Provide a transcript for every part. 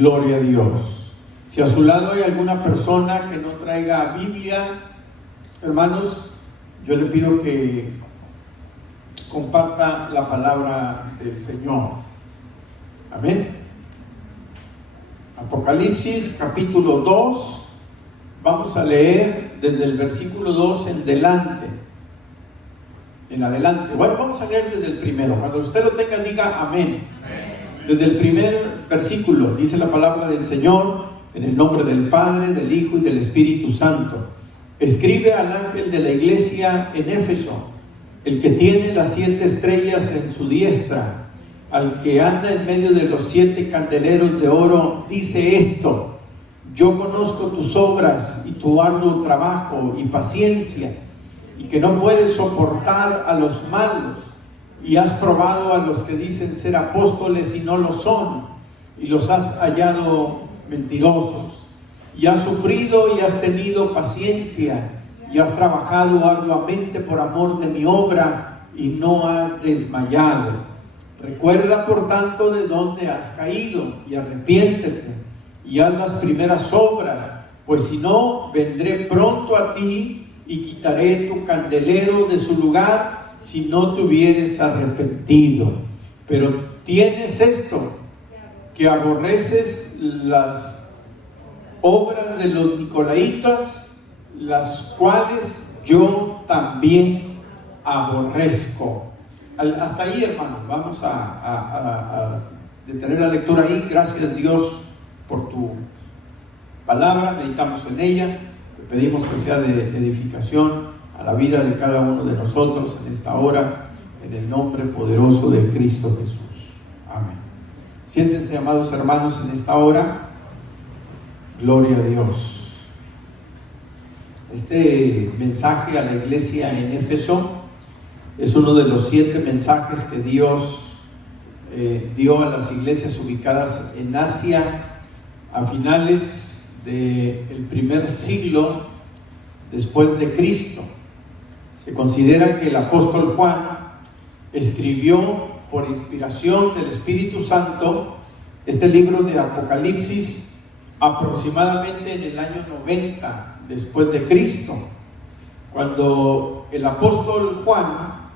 Gloria a Dios. Si a su lado hay alguna persona que no traiga Biblia, hermanos, yo le pido que comparta la palabra del Señor. Amén. Apocalipsis capítulo 2, vamos a leer desde el versículo 2 en adelante. Bueno, vamos a leer desde el primero. Cuando usted lo tenga, diga amén. Desde el primer versículo dice la palabra del Señor: en el nombre del Padre, del Hijo y del Espíritu Santo. Escribe al ángel de la iglesia en Éfeso, el que tiene las 7 estrellas en su diestra, al que anda en medio de los 7 candeleros de oro, dice esto: yo conozco tus obras y tu arduo trabajo y paciencia, y que no puedes soportar a los malos, y has probado a los que dicen ser apóstoles y no lo son, y los has hallado mentirosos, y has sufrido y has tenido paciencia, y has trabajado arduamente por amor de mi obra, y no has desmayado. Recuerda por tanto de dónde has caído, y arrepiéntete, y haz las primeras obras, pues si no, vendré pronto a ti, y quitaré tu candelero de su lugar, si no te hubieres arrepentido. Pero tienes esto, que aborreces las obras de los nicolaítas, las cuales yo también aborrezco. Hasta ahí, hermanos, vamos a detener la lectura ahí. Gracias, Dios, por tu palabra. Meditamos en ella. Te pedimos que sea de edificación a la vida de cada uno de nosotros en esta hora, en el nombre poderoso de Cristo Jesús. Amén. Siéntense, amados hermanos, en esta hora. Gloria a Dios. Este mensaje a la iglesia en Éfeso es uno de los 7 mensajes que Dios dio a las iglesias ubicadas en Asia a finales del primer siglo después de Cristo. Se considera que el apóstol Juan escribió por inspiración del Espíritu Santo este libro de Apocalipsis aproximadamente en el año 90 después de Cristo. Cuando el apóstol Juan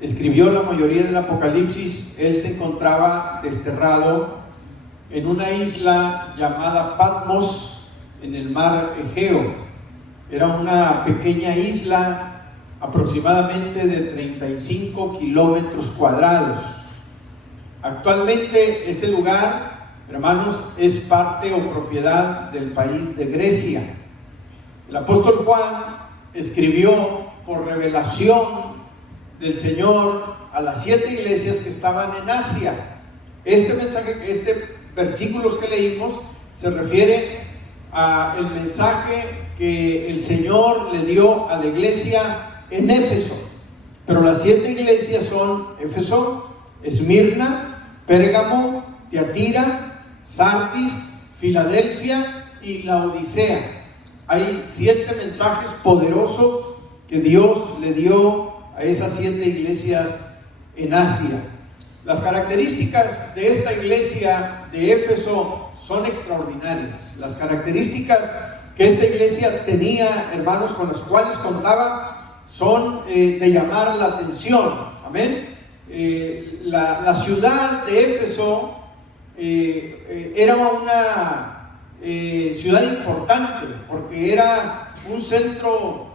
escribió la mayoría del Apocalipsis, él se encontraba desterrado en una isla llamada Patmos en el mar Egeo. Era una pequeña isla aproximadamente de 35 kilómetros cuadrados. Actualmente ese lugar, hermanos, es parte o propiedad del país de Grecia. El apóstol Juan escribió por revelación del Señor a las 7 iglesias que estaban en Asia. Este mensaje, versículos que leímos, se refiere al mensaje que el Señor le dio a la iglesia en Éfeso. Pero las 7 iglesias son Éfeso, Esmirna, Pérgamo, Tiatira, Sardis, Filadelfia y Laodicea. Hay 7 mensajes poderosos que Dios le dio a esas 7 iglesias en Asia. Las características de esta iglesia de Éfeso son extraordinarias. Las características que esta iglesia tenía, hermanos, con las cuales contaba, son de llamar la atención. Amén. La ciudad de Éfeso era una ciudad importante porque era un centro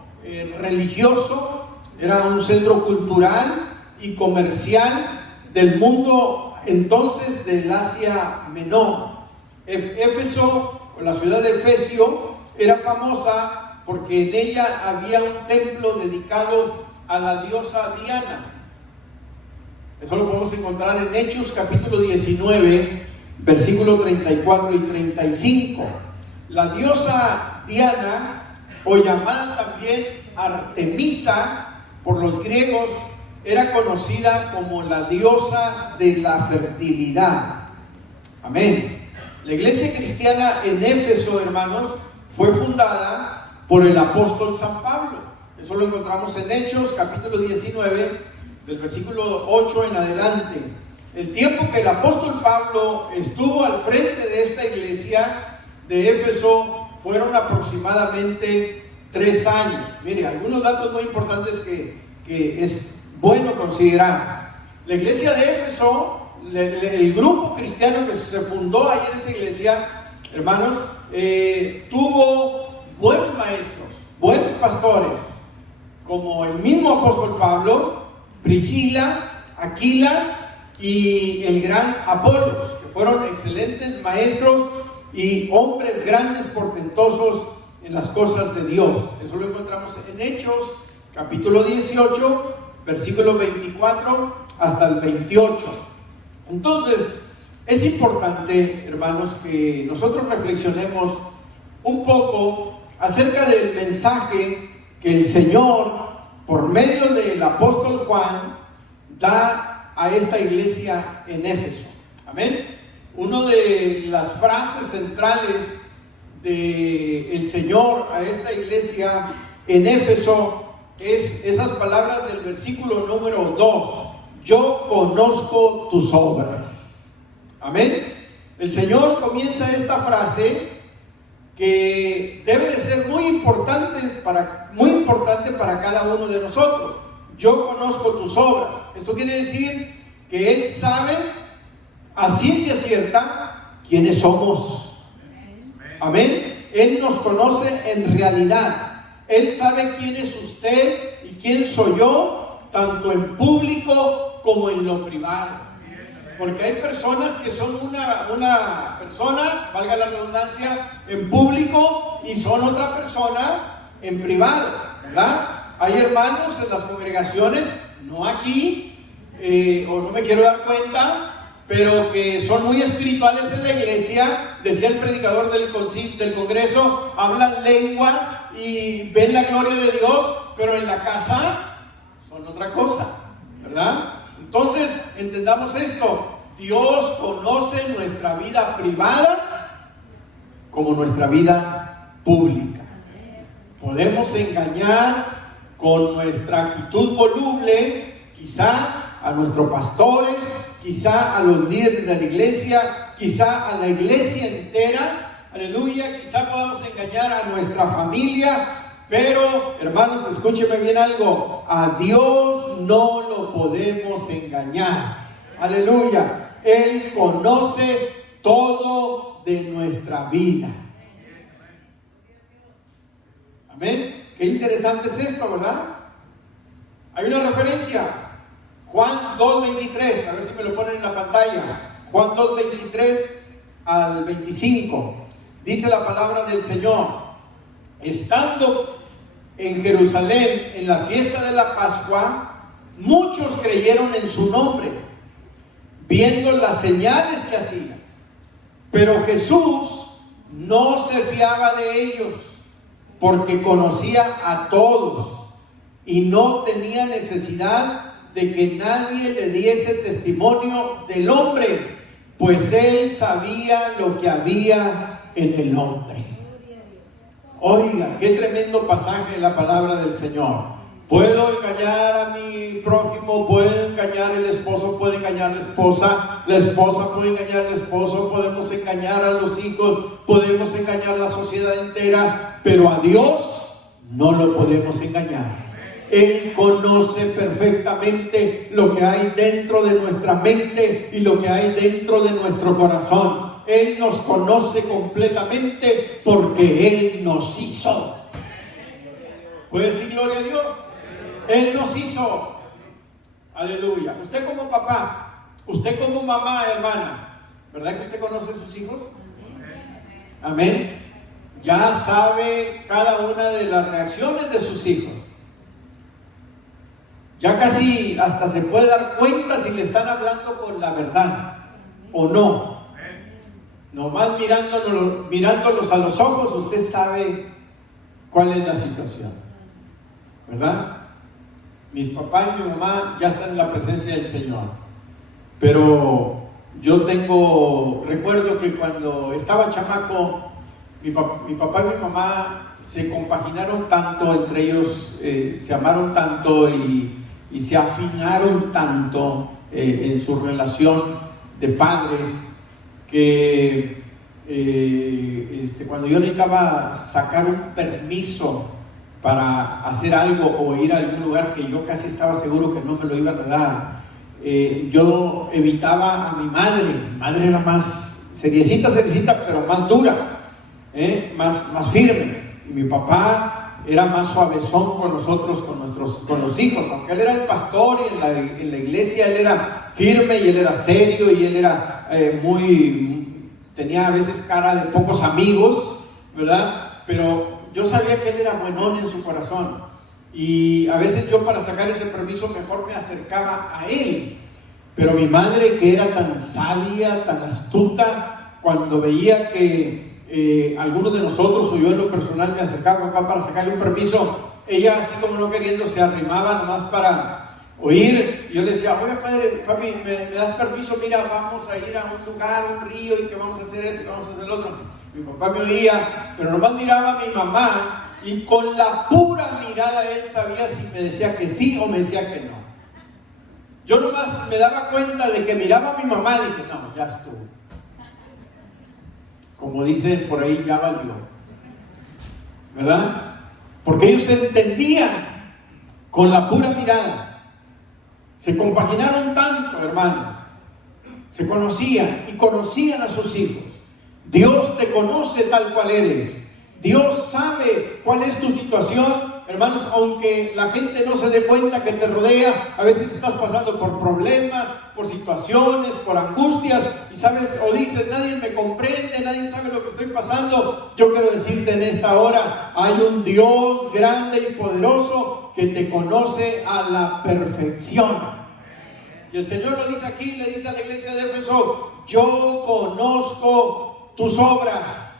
religioso, era un centro cultural y comercial del mundo entonces del Asia Menor. Éfeso, o la ciudad de Efesio, era famosa porque en ella había un templo dedicado a la diosa Diana. Eso lo podemos encontrar en Hechos capítulo 19, versículos 34 y 35. La diosa Diana, o llamada también Artemisa por los griegos, era conocida como la diosa de la fertilidad. Amén. La iglesia cristiana en Éfeso, hermanos, fue fundada por el apóstol San Pablo. Eso lo encontramos en Hechos capítulo 19, del versículo 8 en adelante. el tiempo que el apóstol Pablo estuvo al frente de esta iglesia de Éfeso fueron aproximadamente 3 años. Mire, algunos datos muy importantes que es bueno considerar. La iglesia de Éfeso, el grupo cristiano que se fundó ahí en esa iglesia, hermanos, tuvo buenos maestros, buenos pastores, como el mismo apóstol Pablo, Priscila, Aquila y el gran Apolos, que fueron excelentes maestros y hombres grandes, portentosos en las cosas de Dios. Eso lo encontramos en Hechos, capítulo 18, versículo 24 hasta el 28. Entonces, es importante, hermanos, que nosotros reflexionemos un poco acerca del mensaje que el Señor, por medio del apóstol Juan, da a esta iglesia en Éfeso. Amén. Una de las frases centrales del Señor a esta iglesia en Éfeso es esas palabras del versículo número 2: yo conozco tus obras. Amén. El Señor comienza esta frase que debe de ser muy importante para cada uno de nosotros. Yo conozco tus obras. Esto quiere decir que Él sabe a ciencia cierta quiénes somos. Amén. Él nos conoce en realidad. Él sabe quién es usted y quién soy yo, tanto en público como en lo privado. Porque hay personas que son una persona, valga la redundancia, en público y son otra persona en privado, ¿verdad? Hay hermanos en las congregaciones, no aquí, o no me quiero dar cuenta, pero que son muy espirituales en la iglesia. Decía el predicador del congreso, hablan lenguas y ven la gloria de Dios, pero en la casa son otra cosa, ¿verdad? Entonces, entendamos esto: Dios conoce nuestra vida privada como nuestra vida pública. Podemos engañar con nuestra actitud voluble, quizá a nuestros pastores, quizá a los líderes de la iglesia, quizá a la iglesia entera, aleluya, quizá podamos engañar a nuestra familia. Pero, hermanos, escúcheme bien algo: a Dios no lo podemos engañar. Aleluya. Él conoce todo de nuestra vida. Amén. Qué interesante es esto, ¿verdad? Hay una referencia, Juan 2:23, a ver si me lo ponen en la pantalla. Juan 2:23 al 25. Dice la palabra del Señor: estando en Jerusalén en la fiesta de la Pascua, muchos creyeron en su nombre, viendo las señales que hacía. Pero Jesús no se fiaba de ellos, porque conocía a todos y no tenía necesidad de que nadie le diese testimonio del hombre, pues él sabía lo que había en el hombre. Oiga, qué tremendo pasaje en la palabra del Señor. Puedo engañar a mi prójimo, puedo engañar el esposo, puede engañar la esposa puede engañar al esposo, podemos engañar a los hijos, podemos engañar a la sociedad entera, pero a Dios no lo podemos engañar. Él conoce perfectamente lo que hay dentro de nuestra mente y lo que hay dentro de nuestro corazón. Él nos conoce completamente porque Él nos hizo. ¿Puede decir gloria a Dios? Él nos hizo. Aleluya. Usted como papá, usted como mamá, hermana, ¿verdad que usted conoce a sus hijos? Amén. Ya sabe cada una de las reacciones de sus hijos. Ya casi hasta se puede dar cuenta si le están hablando con la verdad o no. Nomás mirándolos a los ojos, usted sabe cuál es la situación, ¿verdad? Mi papá y mi mamá ya están en la presencia del Señor, pero yo recuerdo que cuando estaba chamaco, mi papá y mi mamá se compaginaron tanto entre ellos, se amaron tanto y se afinaron tanto, en su relación de padres, que cuando yo necesitaba sacar un permiso para hacer algo o ir a algún lugar que yo casi estaba seguro que no me lo iban a dar, yo evitaba a mi madre. Mi madre era más seriecita, pero más dura, más firme. Y mi papá era más suavezón con nosotros, con los hijos. Aunque él era el pastor y en la iglesia él era firme y él era serio y él era tenía a veces cara de pocos amigos, ¿verdad? Pero yo sabía que él era buenón en su corazón. Y a veces yo, para sacar ese permiso, mejor me acercaba a él. Pero mi madre, que era tan sabia, tan astuta, cuando veía que algunos de nosotros, o yo en lo personal, me acercaba a papá para sacarle un permiso, ella, así como no queriendo, se arrimaba nomás para oír. Yo le decía: oye, padre, papi, ¿me das permiso? Mira, vamos a ir a un lugar, un río, y que vamos a hacer eso y vamos a hacer lo otro. Mi papá me oía, pero nomás miraba a mi mamá, y con la pura mirada él sabía si me decía que sí o me decía que no. Yo nomás me daba cuenta de que miraba a mi mamá y dije: no, ya estuvo. Como dicen por ahí, ya valió, ¿verdad? Porque ellos se entendían con la pura mirada. Se compaginaron tanto, hermanos. Se conocían y conocían a sus hijos. Dios te conoce tal cual eres. Dios sabe cuál es tu situación. Hermanos, aunque la gente no se dé cuenta que te rodea, a veces estás pasando por problemas, por situaciones, por angustias, y sabes, o dices: nadie me comprende, nadie sabe lo que estoy pasando. Yo quiero decirte en esta hora: hay un Dios grande y poderoso que te conoce a la perfección. Y el Señor lo dice aquí, le dice a la iglesia de Éfeso: yo conozco tus obras.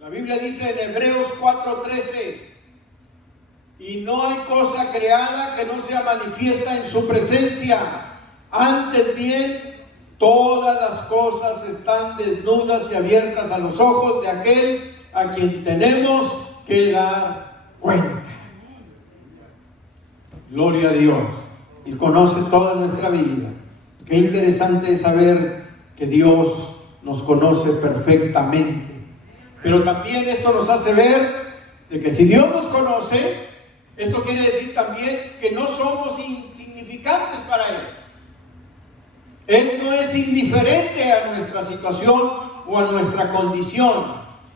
La Biblia dice en Hebreos 4:13: y no hay cosa creada que no sea manifiesta en su presencia. Antes bien, todas las cosas están desnudas y abiertas a los ojos de aquel a quien tenemos que dar cuenta. Gloria a Dios. Él conoce toda nuestra vida. Qué interesante es saber que Dios nos conoce perfectamente. Pero también esto nos hace ver de que si Dios nos conoce, esto quiere decir también que no somos insignificantes para Él. Él no es indiferente a nuestra situación o a nuestra condición.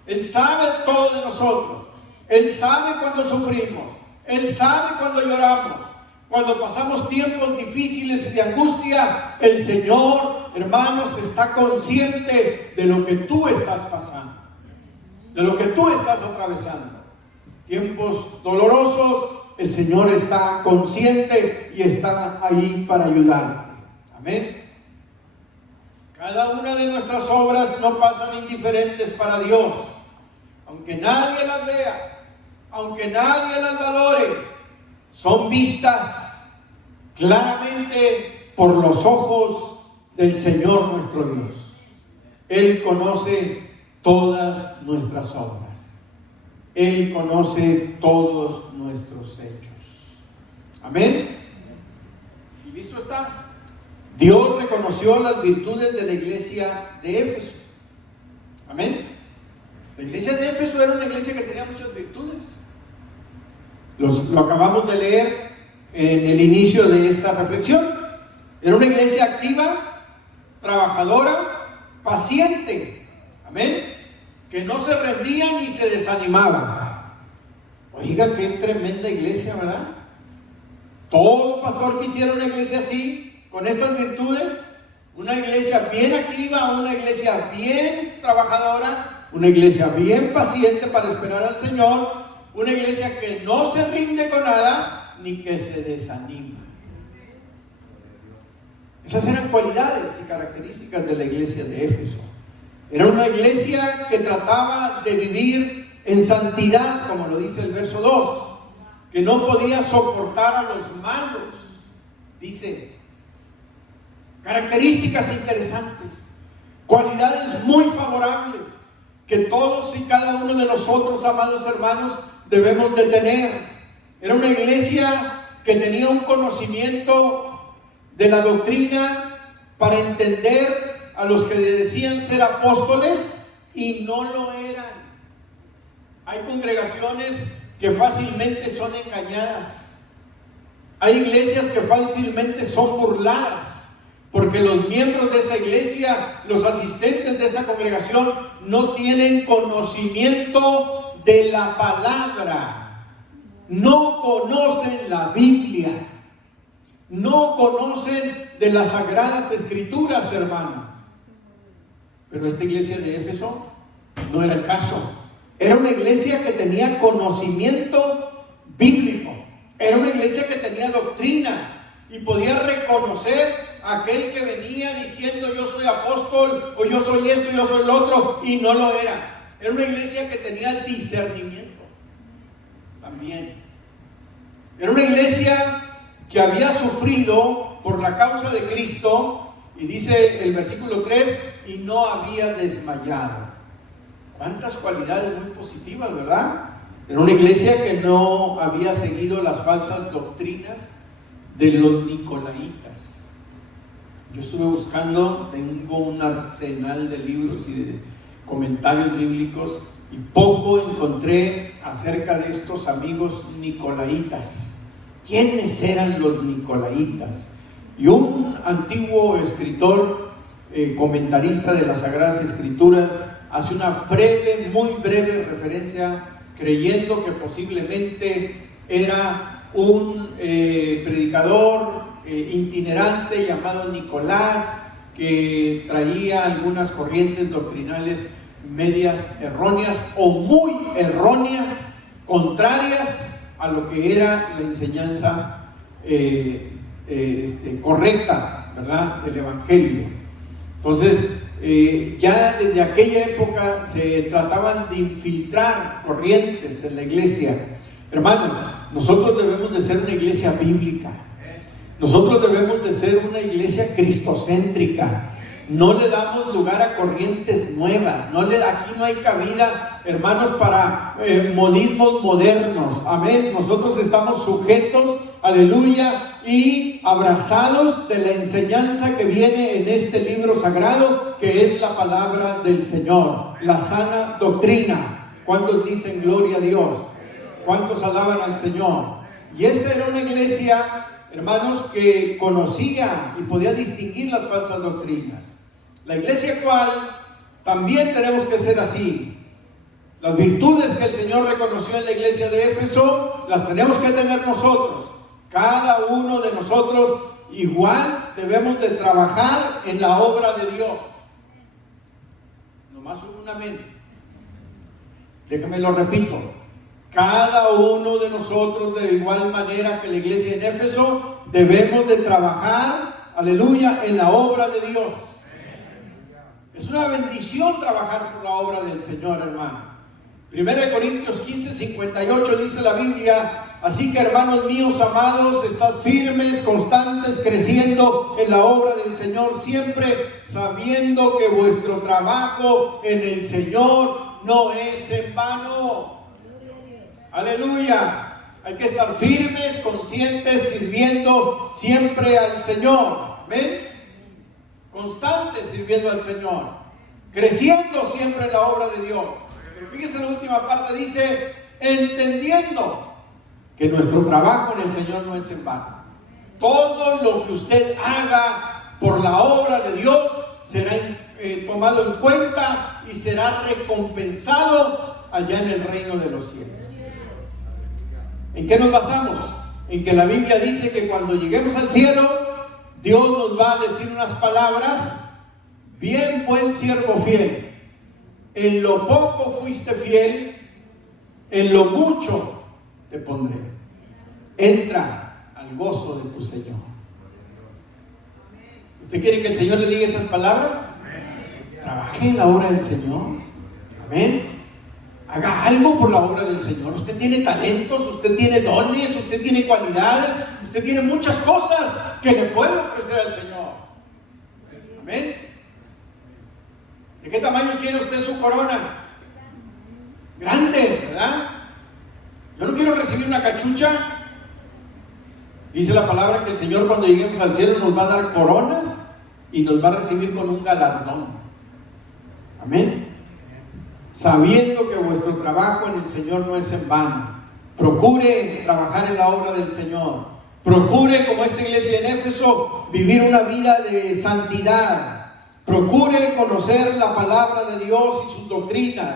Él sabe todo de nosotros. Él sabe cuando sufrimos. Él sabe cuando lloramos. Cuando pasamos tiempos difíciles de angustia, el Señor, hermanos, está consciente de lo que tú estás pasando, de lo que tú estás atravesando. Tiempos dolorosos, el Señor está consciente y está ahí para ayudarte. Amén. Cada una de nuestras obras no pasan indiferentes para Dios. Aunque nadie las vea, aunque nadie las valore, son vistas claramente por los ojos del Señor nuestro Dios. Él conoce todas nuestras obras. Él conoce todos nuestros hechos. Amén. Y visto está, Dios reconoció las virtudes de la iglesia de Éfeso. Amén. La iglesia de Éfeso era una iglesia que tenía muchas virtudes. Lo acabamos de leer en el inicio de esta reflexión. Era una iglesia activa, trabajadora, paciente. Amén. Que no se rendía ni se desanimaba. Oiga, qué tremenda iglesia, ¿verdad? Todo pastor quisiera una iglesia así, con estas virtudes. Una iglesia bien activa, una iglesia bien trabajadora, una iglesia bien paciente para esperar al Señor, una iglesia que no se rinde con nada ni que se desanima. Esas eran cualidades y características de la iglesia de Éfeso. Era una iglesia que trataba de vivir en santidad, como lo dice el verso 2, que no podía soportar a los malos. Dice, características interesantes, cualidades muy favorables que todos y cada uno de nosotros, amados hermanos, debemos de tener. Era una iglesia que tenía un conocimiento de la doctrina para entender a los que decían ser apóstoles y no lo eran. Hay congregaciones que fácilmente son engañadas. Hay iglesias que fácilmente son burladas, porque los miembros de esa iglesia, los asistentes de esa congregación, no tienen conocimiento de la palabra, no conocen la Biblia, no conocen de las sagradas escrituras, hermanos. Pero esta iglesia de Éfeso no era el caso. Era una iglesia que tenía conocimiento bíblico, era una iglesia que tenía doctrina y podía reconocer a aquel que venía diciendo yo soy apóstol o yo soy esto, yo soy lo otro, y no lo era. Era una iglesia que tenía discernimiento también. Era una iglesia que había sufrido por la causa de Cristo, y dice el versículo 3, y no había desmayado. Cuántas cualidades muy positivas, ¿verdad? Era una iglesia que no había seguido las falsas doctrinas de los nicolaitas. Yo estuve buscando, tengo un arsenal de libros y de comentarios bíblicos, y poco encontré acerca de estos amigos nicolaitas. ¿Quiénes eran los nicolaitas? Y un antiguo escritor, comentarista de las Sagradas Escrituras, hace una breve, muy breve referencia, creyendo que posiblemente era un predicador itinerante llamado Nicolás, que traía algunas corrientes doctrinales medias erróneas o muy erróneas, contrarias a lo que era la enseñanza correcta, ¿verdad?, del Evangelio. Entonces, ya desde aquella época se trataban de infiltrar corrientes en la iglesia. Hermanos, nosotros debemos de ser una iglesia bíblica. Nosotros debemos de ser una iglesia cristocéntrica. No le damos lugar a corrientes nuevas. Aquí no hay cabida, hermanos, para modismos modernos. Amén. Nosotros estamos sujetos, aleluya, y abrazados de la enseñanza que viene en este libro sagrado, que es la palabra del Señor, la sana doctrina. ¿Cuántos dicen gloria a Dios? ¿Cuántos alaban al Señor? Y esta era una iglesia, hermanos, que conocía y podía distinguir las falsas doctrinas. La iglesia actual también tenemos que ser así. Las virtudes que el Señor reconoció en la iglesia de Éfeso las tenemos que tener nosotros. Cada uno de nosotros igual debemos de trabajar en la obra de Dios. Nomás un amén. Déjame lo repito. Cada uno de nosotros, de igual manera que la iglesia en Éfeso, debemos de trabajar, aleluya, en la obra de Dios. Es una bendición trabajar por la obra del Señor, hermano. 1 Corintios 15:58 dice la Biblia: así que, hermanos míos amados, estad firmes, constantes, creciendo en la obra del Señor, siempre sabiendo que vuestro trabajo en el Señor no es en vano. Aleluya. Hay que estar firmes, conscientes, sirviendo siempre al Señor. ¿Ven? Constantes sirviendo al Señor, creciendo siempre en la obra de Dios. Pero fíjese, la última parte dice: entendiendo que nuestro trabajo en el Señor no es en vano. Todo lo que usted haga por la obra de Dios será tomado en cuenta y será recompensado allá en el reino de los cielos. ¿En qué nos basamos? En que la Biblia dice que cuando lleguemos al cielo, Dios nos va a decir unas palabras: bien, buen siervo fiel, en lo poco fuiste fiel, en lo mucho te pondré. Entra al gozo de tu Señor. ¿Usted quiere que el Señor le diga esas palabras? Trabaje en la obra del Señor. Amén. Haga algo por la obra del Señor. Usted tiene talentos, usted tiene dones, usted tiene cualidades, usted tiene muchas cosas que le puede ofrecer al Señor. Amén. ¿De qué tamaño quiere usted su corona? Grande, ¿verdad? Yo no quiero recibir una cachucha Dice la palabra que el Señor, cuando lleguemos al cielo, nos va a dar coronas y nos va a recibir con un galardón. Amén. Sabiendo que vuestro trabajo en el Señor no es en vano. Procure trabajar en la obra del Señor. Procure, como esta iglesia en Éfeso, vivir una vida de santidad. Procure conocer la palabra de Dios y sus doctrinas.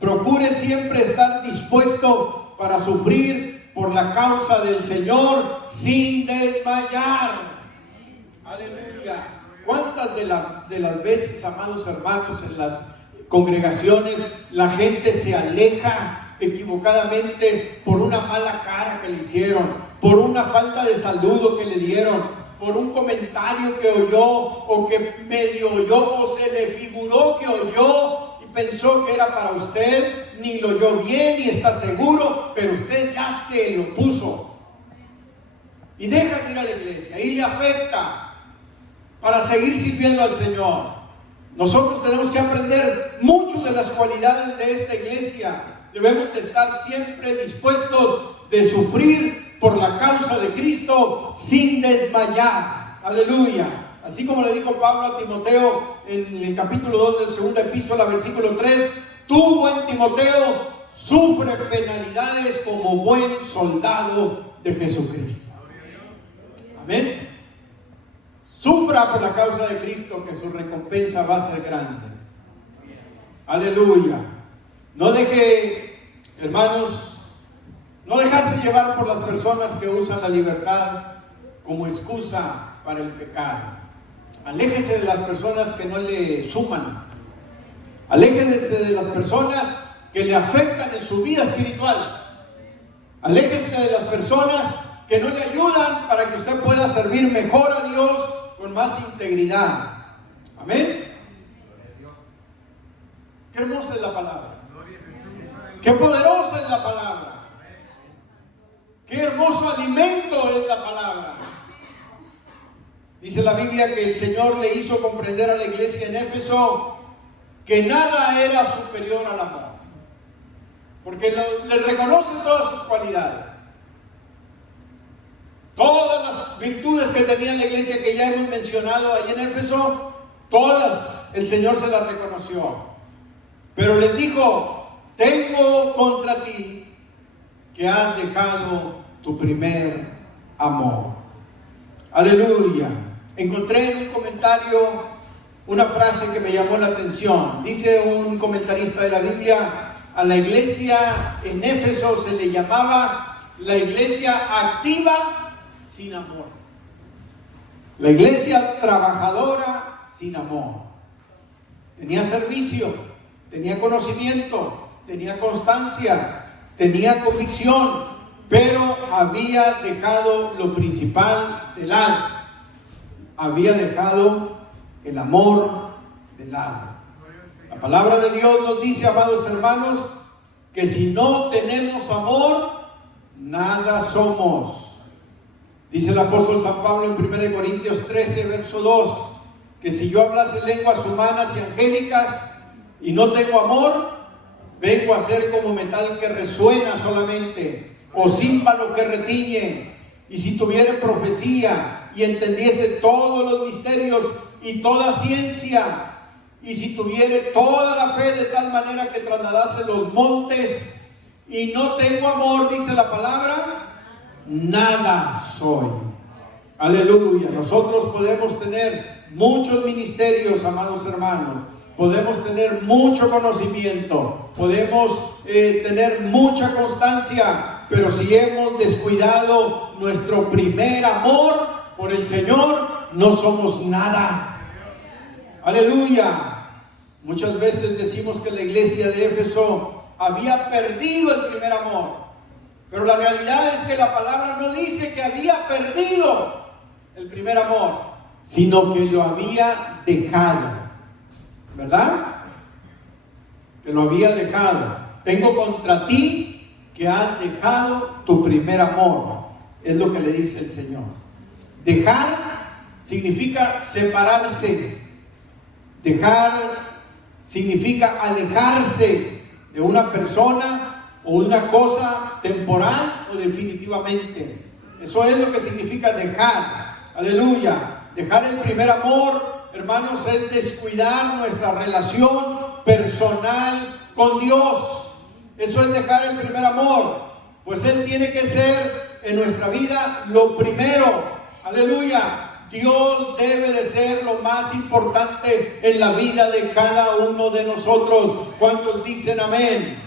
Procure siempre estar dispuesto para sufrir por la causa del Señor sin desmayar. Aleluya. ¿Cuántas de las veces, amados hermanos, en las congregaciones la gente se aleja equivocadamente por una mala cara que le hicieron, por una falta de saludo que le dieron, por un comentario que oyó o que medio oyó o se le figuró que oyó y pensó que era para usted, ni lo oyó bien y está seguro, pero usted ya se lo puso y deja de ir a la iglesia y le afecta para seguir sirviendo al Señor. Nosotros tenemos que aprender mucho de las cualidades de esta iglesia. Debemos de estar siempre dispuestos de sufrir por la causa de Cristo sin desmayar. Aleluya. Así como le dijo Pablo a Timoteo en el capítulo 2 de segunda epístola, versículo 3: tú, buen Timoteo, sufre penalidades como buen soldado de Jesucristo. Amén. Sufra por la causa de Cristo, que su recompensa va a ser grande. Aleluya. No deje, hermanos, no dejarse llevar por las personas que usan la libertad como excusa para el pecado. Aléjese de las personas que no le suman. Aléjese de las personas que le afectan en su vida espiritual. Aléjese de las personas que no le ayudan para que usted pueda servir mejor a Dios con más integridad. Amén. Qué hermosa es la palabra. Qué poderosa es la palabra. Qué hermoso alimento es la palabra. Dice la Biblia que el Señor le hizo comprender a la iglesia en Éfeso que nada era superior al amor, porque le reconoce todas sus cualidades. Todas las virtudes que tenía la iglesia que ya hemos mencionado ahí en Éfeso, todas el Señor se las reconoció. Pero les dijo: tengo contra ti que has dejado tu primer amor. Aleluya. Encontré en un comentario una frase que me llamó la atención. Dice un comentarista de la Biblia: a la iglesia en Éfeso se le llamaba la iglesia activa sin amor. La iglesia trabajadora sin amor. Tenía servicio, tenía conocimiento, tenía constancia, tenía convicción, pero había dejado lo principal de lado. Había dejado el amor de lado. La palabra de Dios nos dice, amados hermanos, que si no tenemos amor, nada somos. Dice el apóstol San Pablo en 1 Corintios 13, verso 2, que si yo hablase lenguas humanas y angélicas y no tengo amor, vengo a ser como metal que resuena solamente, o címbalo que retiñe. Y si tuviere profecía y entendiese todos los misterios y toda ciencia, y si tuviere toda la fe de tal manera que trasladase los montes, y no tengo amor, dice la palabra, nada soy. Aleluya. Nosotros podemos tener muchos ministerios, amados hermanos, podemos tener mucho conocimiento, podemos tener mucha constancia, pero si hemos descuidado nuestro primer amor por el Señor, no somos nada. Aleluya. Muchas veces decimos que la iglesia de Éfeso había perdido el primer amor, pero la realidad es que la palabra no dice que había perdido el primer amor, sino que lo había dejado. ¿Verdad? Que lo había dejado. Tengo contra ti que has dejado tu primer amor. Es lo que le dice el Señor. Dejar significa separarse. Dejar significa alejarse de una persona o una cosa temporal o definitivamente. Eso es lo que significa dejar. Aleluya. Dejar el primer amor, hermanos, es descuidar nuestra relación personal con Dios. Eso es dejar el primer amor. Pues Él tiene que ser en nuestra vida lo primero. Aleluya. Dios debe de ser lo más importante en la vida de cada uno de nosotros. ¿Cuántos dicen amén?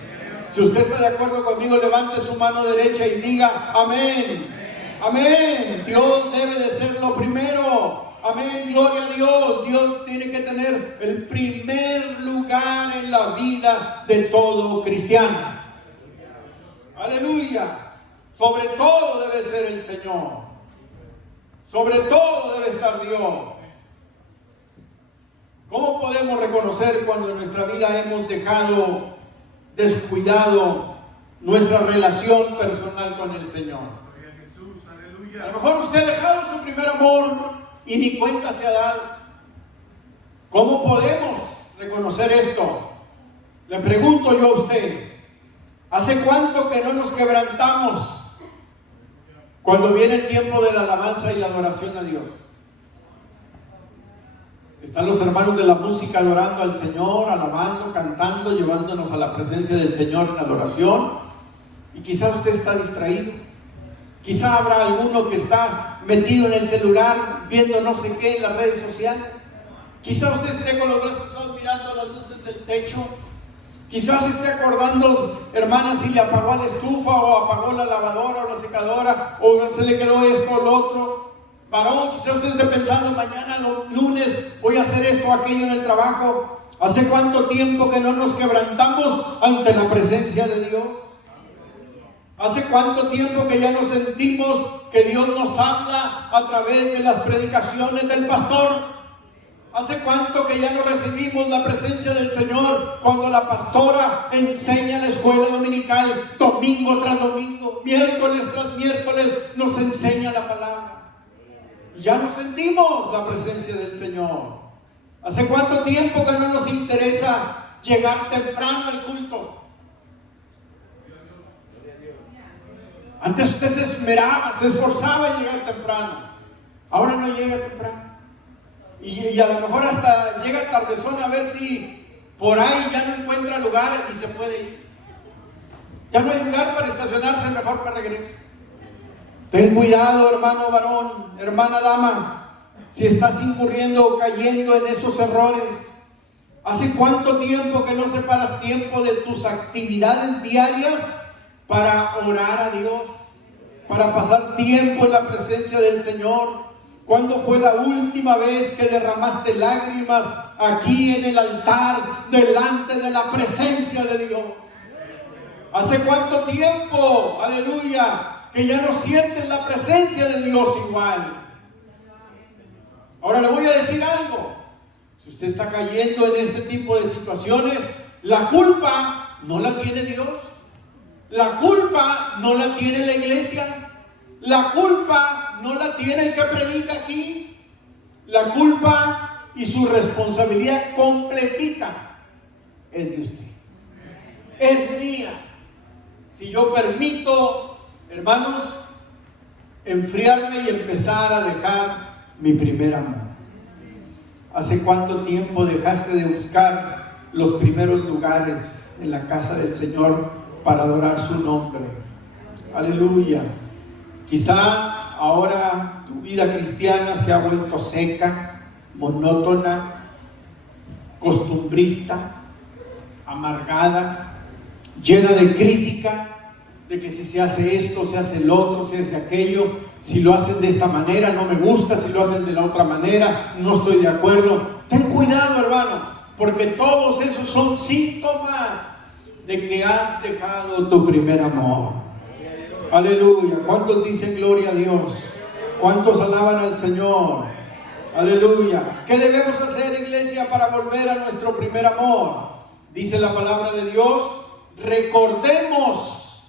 Si usted está de acuerdo conmigo, levante su mano derecha y diga amén. Amén. Dios debe de ser lo primero. Amén. Gloria a Dios. Dios tiene que tener el primer lugar en la vida de todo cristiano. Aleluya. Sobre todo debe ser el Señor. Sobre todo debe estar Dios. ¿Cómo podemos reconocer cuando en nuestra vida hemos dejado descuidado nuestra relación personal con el Señor? A lo mejor usted ha dejado su primer amor y ni cuenta se ha dado. ¿Cómo podemos reconocer esto? Le pregunto yo a usted, ¿hace cuánto que no nos quebrantamos cuando viene el tiempo de la alabanza y la adoración a Dios? Están los hermanos de la música adorando al Señor, alabando, cantando, llevándonos a la presencia del Señor en adoración. Y quizá usted está distraído. Quizá habrá alguno que está metido en el celular, viendo no sé qué en las redes sociales. Quizá usted esté con los brazos cruzados mirando las luces del techo. Quizás se esté acordando, hermana, si le apagó la estufa o apagó la lavadora o la secadora o se le quedó esto o lo otro. Varón, quizás usted esté pensando, mañana lunes voy a hacer esto o aquello en el trabajo. ¿Hace cuánto tiempo que no nos quebrantamos ante la presencia de Dios? ¿Hace cuánto tiempo que ya no sentimos que Dios nos habla a través de las predicaciones del pastor? ¿Hace cuánto que ya no recibimos la presencia del Señor cuando la pastora enseña en la escuela dominical, domingo tras domingo, miércoles tras miércoles, nos enseña la palabra? Ya no sentimos la presencia del Señor. ¿Hace cuánto tiempo que no nos interesa llegar temprano al culto? Antes usted se esmeraba, se esforzaba en llegar temprano. Ahora no llega temprano. Y a lo mejor hasta llega tardezón a ver si por ahí ya no encuentra lugar y se puede ir. Ya no hay lugar para estacionarse, mejor me regreso. Ten cuidado, hermano varón, hermana dama, si estás incurriendo o cayendo en esos errores. ¿Hace cuánto tiempo que no separas tiempo de tus actividades diarias para orar a Dios, para pasar tiempo en la presencia del Señor? ¿Cuándo fue la última vez que derramaste lágrimas aquí en el altar, delante de la presencia de Dios? ¿Hace cuánto tiempo, aleluya, que ya no sientes la presencia de Dios igual? Ahora le voy a decir algo. Si usted está cayendo en este tipo de situaciones, la culpa no la tiene Dios. La culpa no la tiene la iglesia. La culpa no la tiene el que predica aquí. La culpa y su responsabilidad completita es de usted. Es mía. Si yo permito, hermanos, enfriarme y empezar a dejar mi primer amor. ¿Hace cuánto tiempo dejaste de buscar los primeros lugares en la casa del Señor para adorar su nombre? Aleluya. Quizá ahora tu vida cristiana se ha vuelto seca, monótona, costumbrista, amargada, llena de crítica, de que si se hace esto, se hace el otro, se hace aquello, si lo hacen de esta manera no me gusta, si lo hacen de la otra manera no estoy de acuerdo. Ten cuidado, hermano, porque todos esos son síntomas de que has dejado tu primer amor. Aleluya. ¿Cuántos dicen gloria a Dios? ¿Cuántos alaban al Señor? Aleluya. ¿Qué debemos hacer, iglesia, para volver a nuestro primer amor? Dice la palabra de Dios: recordemos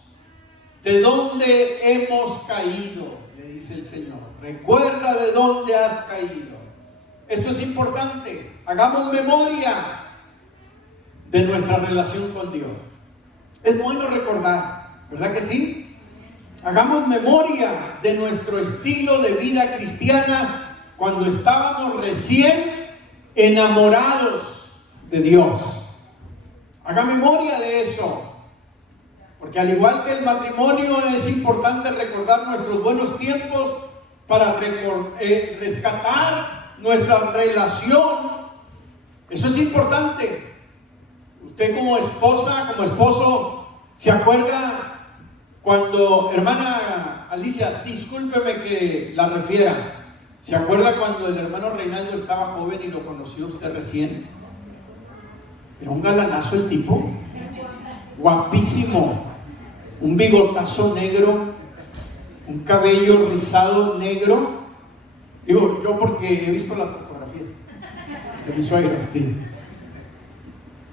de dónde hemos caído, le dice el Señor. Recuerda de dónde has caído. Esto es importante. Hagamos memoria de nuestra relación con Dios. Es bueno recordar, ¿verdad que sí? Hagamos memoria de nuestro estilo de vida cristiana cuando estábamos recién enamorados de Dios. Haga memoria de eso. Porque al igual que el matrimonio, es importante recordar nuestros buenos tiempos para rescatar nuestra relación. Eso es importante. Usted como esposa, como esposo, ¿se acuerda cuando, hermana Alicia, discúlpeme que la refiera, ¿se acuerda cuando el hermano Reinaldo estaba joven y lo conoció usted recién? Era un galanazo el tipo, guapísimo, un bigotazo negro, un cabello rizado negro. Digo, yo porque he visto las fotografías de mi suegra, sí.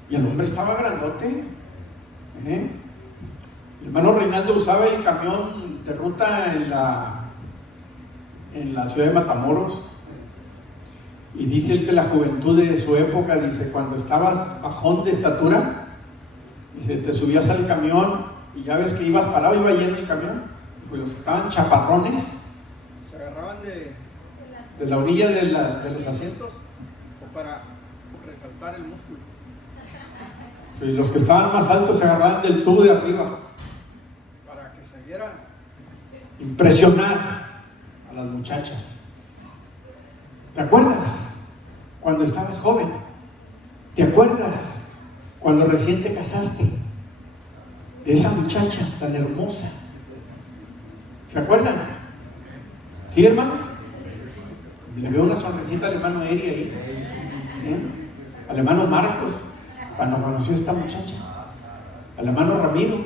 Y el hombre estaba grandote. El hermano Reinaldo usaba el camión de ruta en la ciudad de Matamoros. Y dice él que la juventud de su época, dice, cuando estabas bajón de estatura, dice, te subías al camión y ya ves que ibas parado, iba lleno el camión. Dijo, los que estaban chaparrones se agarraban de la orilla de los asientos o para resaltar el músculo. Sí, los que estaban más altos se agarraban del tubo de arriba para que se viera impresionar a las muchachas. ¿Te acuerdas cuando estabas joven? ¿Te acuerdas cuando recién te casaste? De esa muchacha tan hermosa. ¿Se acuerdan? ¿Sí, hermanos? Le veo una sonrisita al hermano Eri ahí. Al hermano Marcos, cuando conoció a esta muchacha. Al hermano Ramiro.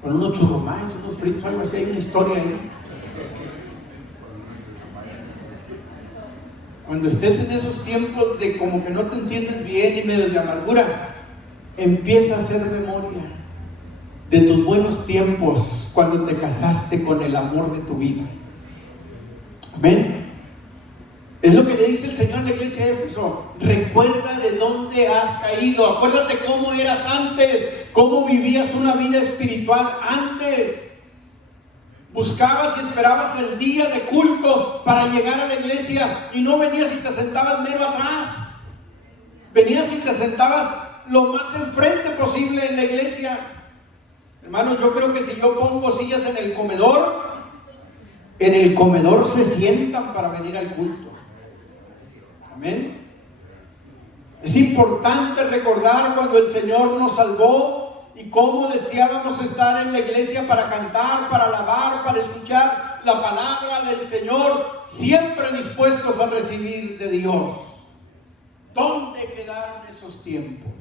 Con unos churrumais, unos fritos, algo así. Hay una historia ahí. Cuando estés en esos tiempos de como que no te entiendes bien y medio de amargura, empieza a hacer memoria de tus buenos tiempos cuando te casaste con el amor de tu vida. Amén. Es lo que le dice el Señor a la iglesia de Éfeso. Recuerda de dónde has caído. Acuérdate cómo eras antes, cómo vivías una vida espiritual antes. Buscabas y esperabas el día de culto para llegar a la iglesia y no venías y te sentabas mero atrás. Venías y te sentabas lo más enfrente posible en la iglesia. Hermanos, yo creo que si yo pongo sillas en el comedor se sientan para venir al culto. Amén. Es importante recordar cuando el Señor nos salvó y cómo deseábamos estar en la iglesia para cantar, para alabar, para escuchar la palabra del Señor, siempre dispuestos a recibir de Dios. ¿Dónde quedaron esos tiempos?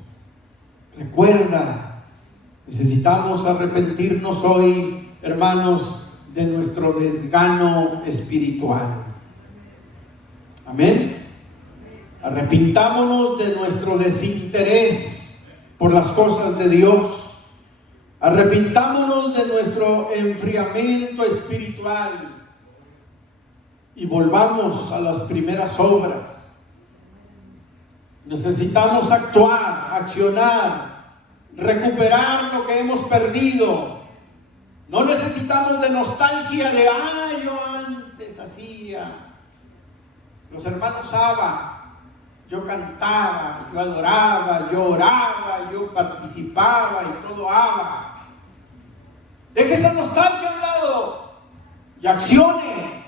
Recuerda, necesitamos arrepentirnos hoy, hermanos, de nuestro desgano espiritual. Amén. Arrepintámonos de nuestro desinterés por las cosas de Dios. Arrepintámonos de nuestro enfriamiento espiritual y volvamos a las primeras obras. Necesitamos actuar, accionar, recuperar lo que hemos perdido. No necesitamos de nostalgia de, yo antes hacía. Los hermanos Abba, yo cantaba, yo adoraba, yo oraba, yo participaba y todo Abba. Deje esa nostalgia a un lado y accione,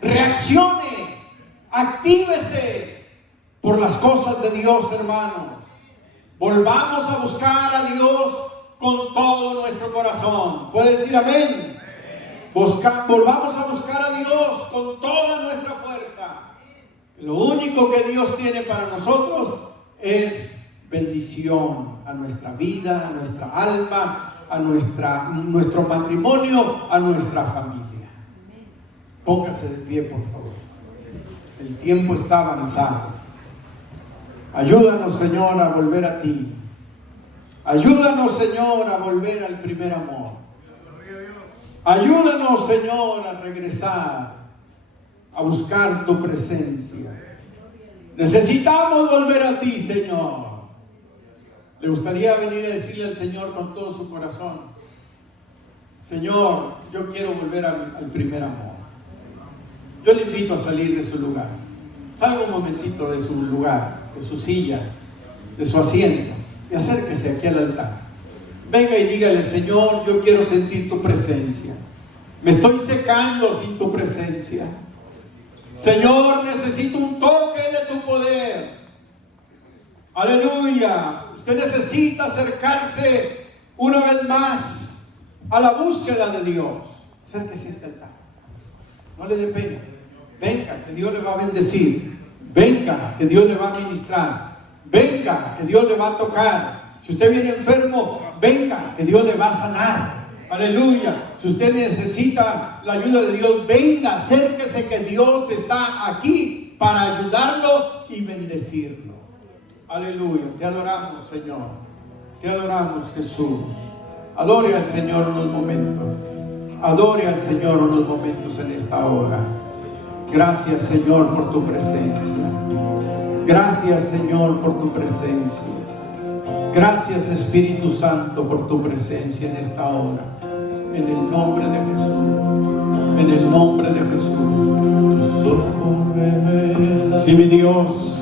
reaccione, actívese por las cosas de Dios, hermanos. Volvamos a buscar a Dios con todo nuestro corazón. ¿Puede decir amén? Volvamos a buscar a Dios con toda nuestra fuerza. Lo único que Dios tiene para nosotros es bendición a nuestra vida, a nuestra alma, a nuestro matrimonio, a nuestra familia. Póngase de pie, por favor. El tiempo está avanzado. Ayúdanos, Señor, a volver a ti. Ayúdanos, Señor, a volver al primer amor. Ayúdanos, Señor, a regresar, a buscar tu presencia. Necesitamos volver a ti, Señor. ¿Le gustaría venir a decirle al Señor con todo su corazón: Señor, yo quiero volver al primer amor. Yo le invito a salir de su lugar. Salga un momentito de su lugar, de su silla, de su asiento, y acérquese aquí al altar. Venga y dígale: Señor, yo quiero sentir tu presencia. Me estoy secando sin tu presencia. Señor, necesito un toque de tu poder. Aleluya. Usted necesita acercarse una vez más a la búsqueda de Dios. Acérquese a este altar. No le dé pena. Venga, que Dios le va a bendecir. Venga, que Dios le va a ministrar. Venga, que Dios le va a tocar. Si usted viene enfermo, venga, que Dios le va a sanar. Aleluya. Si usted necesita la ayuda de Dios, venga, acérquese, que Dios está aquí para ayudarlo y bendecirlo. Aleluya. Te adoramos, Señor. Te adoramos, Jesús. Adore al Señor unos momentos. Adore al Señor unos momentos en esta hora. Gracias, Señor, por tu presencia. Gracias, Señor, por tu presencia. Gracias, Espíritu Santo, por tu presencia en esta hora. En el nombre de Jesús. En el nombre de Jesús. Tus ojos revelan. Sí, mi Dios.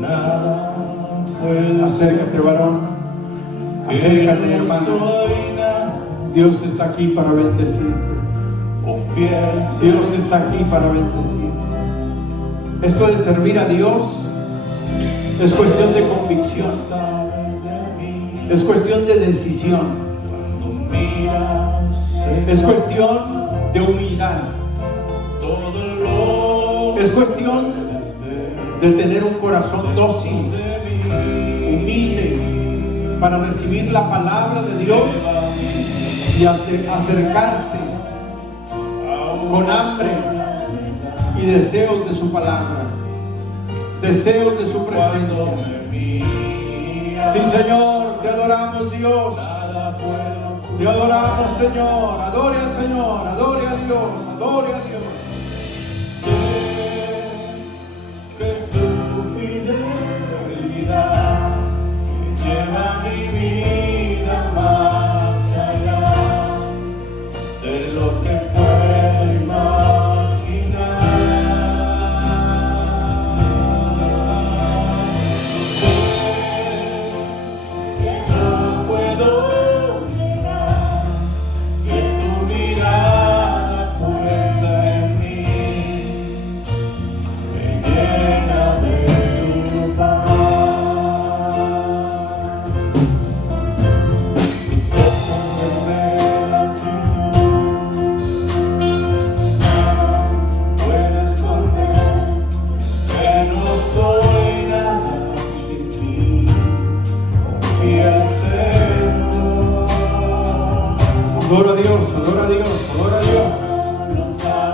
Nada puede. Acércate, varón. Acércate, hermano. Dios está aquí para bendecirte. Dios está aquí para bendecirte. Esto de servir a Dios es cuestión de convicción. Es cuestión de decisión. Es cuestión de humildad. Es cuestión de tener un corazón dócil, humilde, para recibir la palabra de Dios y acercarse con hambre y deseos de su palabra, deseos de su presencia. Sí, Señor, te adoramos, Dios. Te adoramos, Señor. Adore al Señor, adore a Dios, adore a Dios. Sé que su fidelidad lleva mi vida más allá de lo que puedo imaginar. Sé que no puedo negar que tu mirada puesta en mí me llena de tu paz. Tus ojos revelan nada puede esconder que no soy nada sin ti, oh fiel Señor. Adora a Dios, adora a Dios, adora a Dios.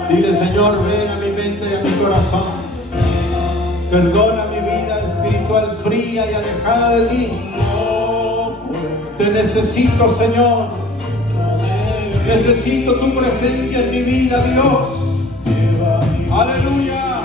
Dile: Señor, ven a mi mente y a mi corazón. Perdona mi vida espiritual fría y alejada de ti. Te necesito, Señor. Necesito tu presencia en mi vida, Dios. Aleluya.